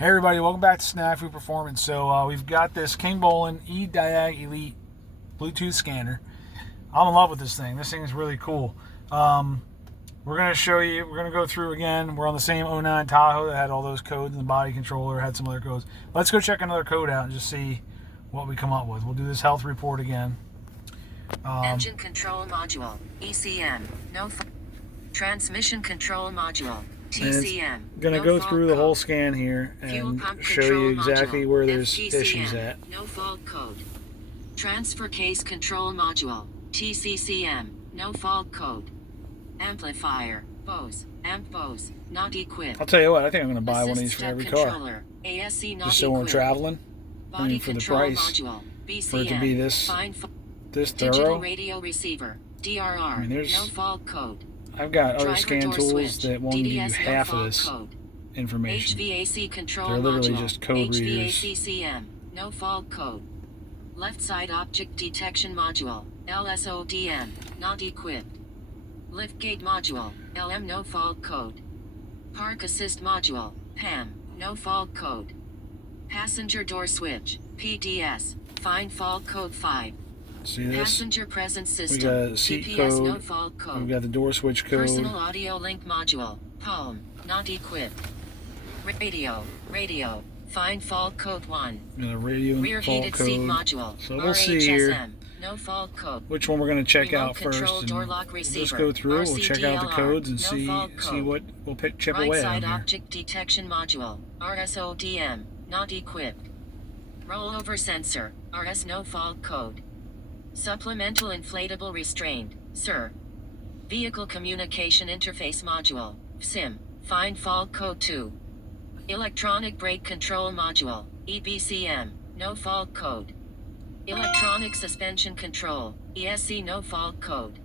Hey everybody, welcome back to Snafu Performance. So we've got this King Bolin EDIAG Elite Bluetooth scanner. I'm in love with this thing. This thing is really cool. We're going to show you, we're going to go through again. We're on the same 09 Tahoe that had all those codes, and the body controller had some other codes. Let's go check another code out and just see what we come up with. We'll do this health report again. Engine control module, ECM, transmission control module, TCM. Going to go through the whole scan here and show you exactly where there's issues at. No fault code. Transfer case control module, TCCM, no fault code. Amplifier, Bose, amp Bose, not equipped. I'll tell you what, I think I'm going to buy one of these for every car. ASC not just so when we're traveling, body for the control price, module, BCM, for it to be this digital thorough. radio receiver, DRR, I mean, no fault code. I've got other scan tools switch, that won't give you DDS half no of this code. information. HVAC control They're literally module, just code readers. HVACCM, no fault code. Left side object detection module, LSODM, not equipped. Liftgate module, LM no fault code. Park assist module, PAM, no fault code. Passenger door switch, PDS, find fault code 5. See this? Passenger presence system, We got a seat GPS code. no fault code. We've got the door switch code. Personal audio link module, Palm, not equipped. Radio, find fault code 1. We got a radio and Rear fault heated code. seat module, So we'll see here no fault code. which one we're going to check Remote out first. control And door lock we'll receiver, just go through. We'll check out the RCDLR, codes and no fault see code. what we'll chip Right away side on here. object detection module, RSODM, not equipped. Rollover sensor, RS no fault code. Supplemental inflatable restraint, SIR. Vehicle communication interface module, SIM, find fault code 2. Electronic brake control module, EBCM, no fault code. Electronic suspension control, ESC no fault code.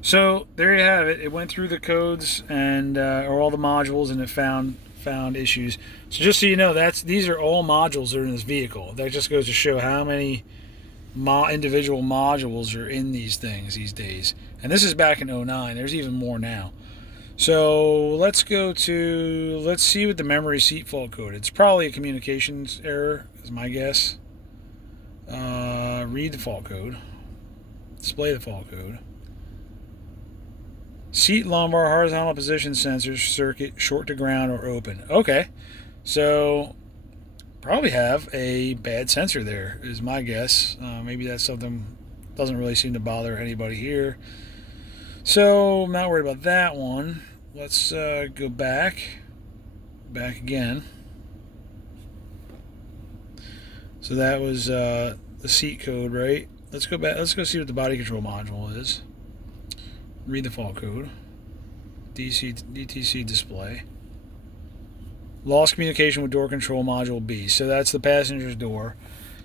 So there you have it. It went through the codes and or all the modules, and it found issues. So just so you know, these are all modules that are in this vehicle. That just goes to show how many individual modules are in these things these days. And this is back in 09. There's even more now. So let's see what the memory seat fault code. It's probably a communications error, is my guess. Read the fault code. Display the fault code. Seat lumbar horizontal position sensors circuit short to ground or open. Okay, so probably have a bad sensor there, is my guess. Maybe that's something doesn't really seem to bother anybody here. So I'm not worried about that one. Let's go back again. So that was the seat code, right? Let's go back. Let's go see what the body control module is. Read the fault code. DTC display. Lost communication with door control module B. So that's the passenger's door.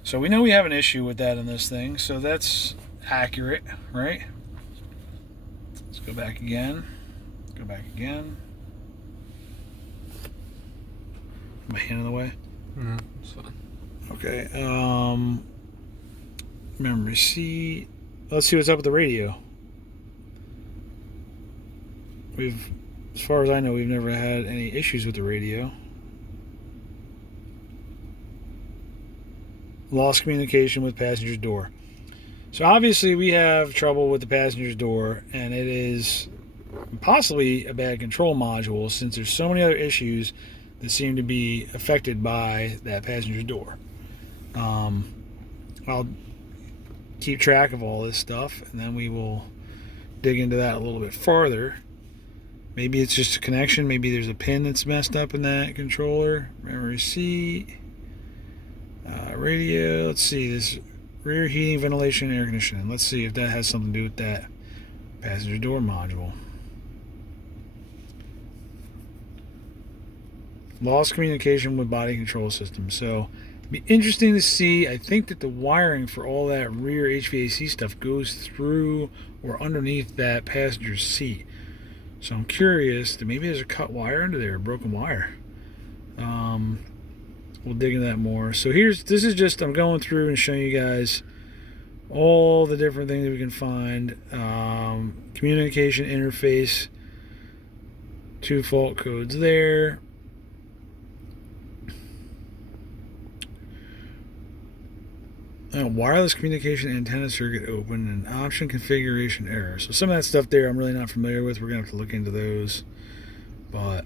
So we know we have an issue with that in this thing. So that's accurate, right? Let's go back again. Go back again. My hand in the way? It's fine. Okay. Memory seat. Let's see what's up with the radio. As far as I know, we've never had any issues with the radio. Lost communication with passenger's door. So obviously we have trouble with the passenger's door, and it is possibly a bad control module since there's so many other issues that seem to be affected by that passenger's door. I'll keep track of all this stuff, and then we will dig into that a little bit farther. Maybe it's just a connection. Maybe there's a pin that's messed up in that controller. Memory seat. Radio. Let's see. This rear heating, ventilation, air conditioning. Let's see if that has something to do with that passenger door module. Lost communication with body control system. So it'd be interesting to see. I think that the wiring for all that rear HVAC stuff goes through or underneath that passenger seat. So I'm curious that maybe there's a cut wire under there, a broken wire. We'll dig into that more. So this is just, I'm going through and showing you guys all the different things that we can find. Communication interface, 2 fault codes there. Wireless communication antenna circuit open and option configuration error. So some of that stuff there I'm really not familiar with. We're going to have to look into those. But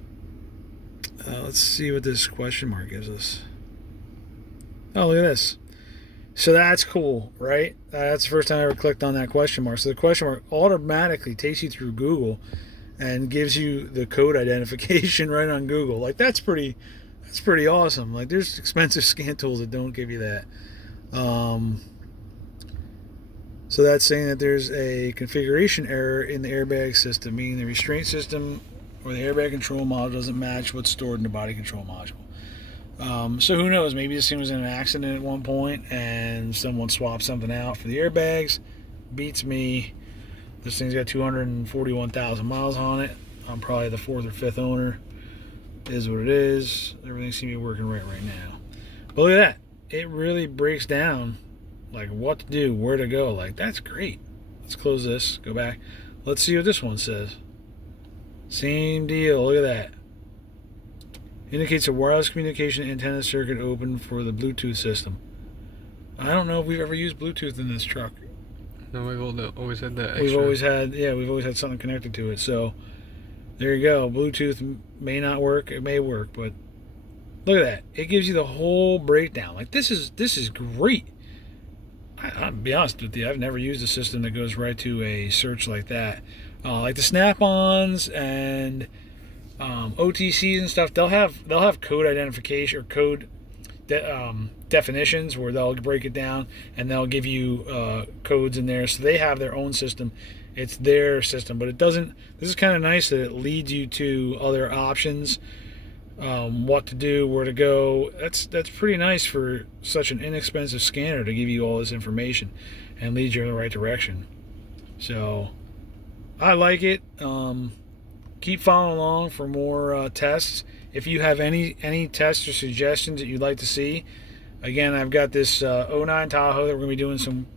let's see what this question mark gives us. Oh, look at this. So that's cool, right? That's the first time I ever clicked on that question mark. So the question mark automatically takes you through Google and gives you the code identification right on Google. Like that's pretty awesome. Like there's expensive scan tools that don't give you that. So that's saying that there's a configuration error in the airbag system, meaning the restraint system or the airbag control module doesn't match what's stored in the body control module. So who knows? Maybe this thing was in an accident at one point and someone swapped something out for the airbags. Beats me. This thing's got 241,000 miles on it. I'm probably the 4th or 5th owner. It is what it is. Everything seems to be working right now. But look at that. It really breaks down like what to do, where to go. Like that's great. Let's close this, go back. Let's see what this one says. Same deal. Look at that. Indicates a wireless communication antenna circuit open for the Bluetooth system. I don't know if we've ever used Bluetooth in this truck. No, we've always had that extra. We've always had something connected to it. So there you go. Bluetooth may not work. It may work, but look at that. It gives you the whole breakdown. Like this is great. I'll be honest with you. I've never used a system that goes right to a search like that. Like the Snap-ons and OTCs and stuff. They'll have code identification or code definitions where they'll break it down and they'll give you codes in there. So they have their own system. It's their system, but it doesn't. This is kind of nice that it leads you to other options. What to do, where to go. That's pretty nice for such an inexpensive scanner to give you all this information and lead you in the right direction. So I like it. Keep following along for more tests. If you have any tests or suggestions that you'd like to see, again, I've got this 09 Tahoe that we're going to be doing some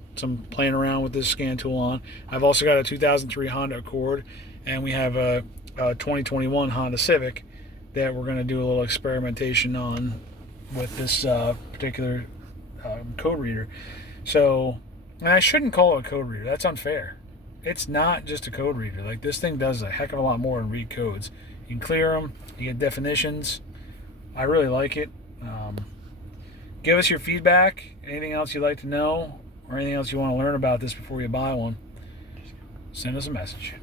playing around with this scan tool on. I've also got a 2003 Honda Accord, and we have a 2021 Honda Civic that we're going to do a little experimentation on with this particular code reader. So, and I shouldn't call it a code reader. That's unfair. It's not just a code reader. Like this thing does a heck of a lot more than read codes. You can clear them. You get definitions. I really like it. Give us your feedback. Anything else you'd like to know or anything else you want to learn about this before you buy one, send us a message.